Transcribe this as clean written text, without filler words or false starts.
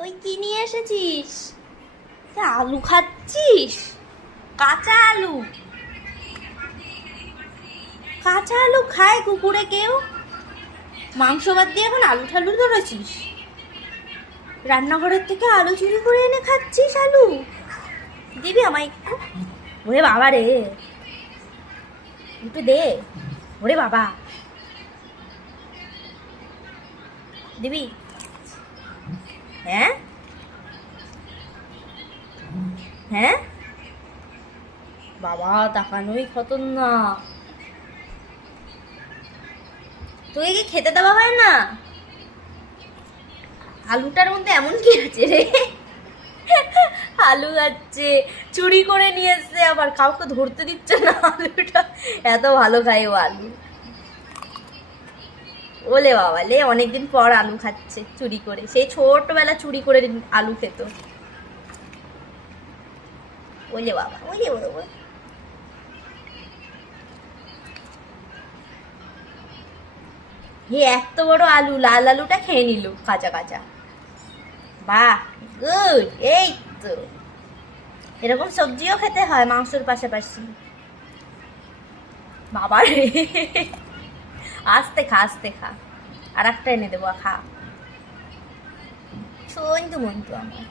ওই কি নিয়ে এসেছিস? আলু খাচ্ছিস? কাঁচা আলু? কাঁচা আলু খায় কুকুরে কেউ? মাংস বাদ দিয়ে এখন আলু ঠালু ধরেছিস? রান্নাঘরের থেকে আলু চুরি করে এনে খাচ্ছিস আলু? দিবি আমায় একটু? ওরে বাবা রে, একটু দে। ওরে বাবা, দিবি? হ্যাঁ হ্যাঁ, বাবা তাকানোই খতরনাক। তোকে কি খেতে দেওয়া হয় না? আলুটার মধ্যে এমন কি আছে রে? আলু খাচ্ছে, চুরি করে নিয়ে এসছে, আবার কাউকে ধরতে দিচ্ছে না। আলুটা এত ভালো খায় ও আলু। ওলে বাবা লে, অনেকদিন পর আলু খাচ্ছে চুরি করে। সেই ছোটবেলা চুরি করে আলু খেত। ওলে বাবা, ওলে বাবা। এত বড় আলু, লাল আলুটা খেয়ে নিল কাঁচা কাঁচা। বাহ, গুড। এই তো এরকম সবজিও খেতে হয় মাংসের পাশাপাশি। বাবা রে, আস্তে খা আস্তে খা, আর একটা এনে দেবো, খা। সন্তু মন্তু আমার।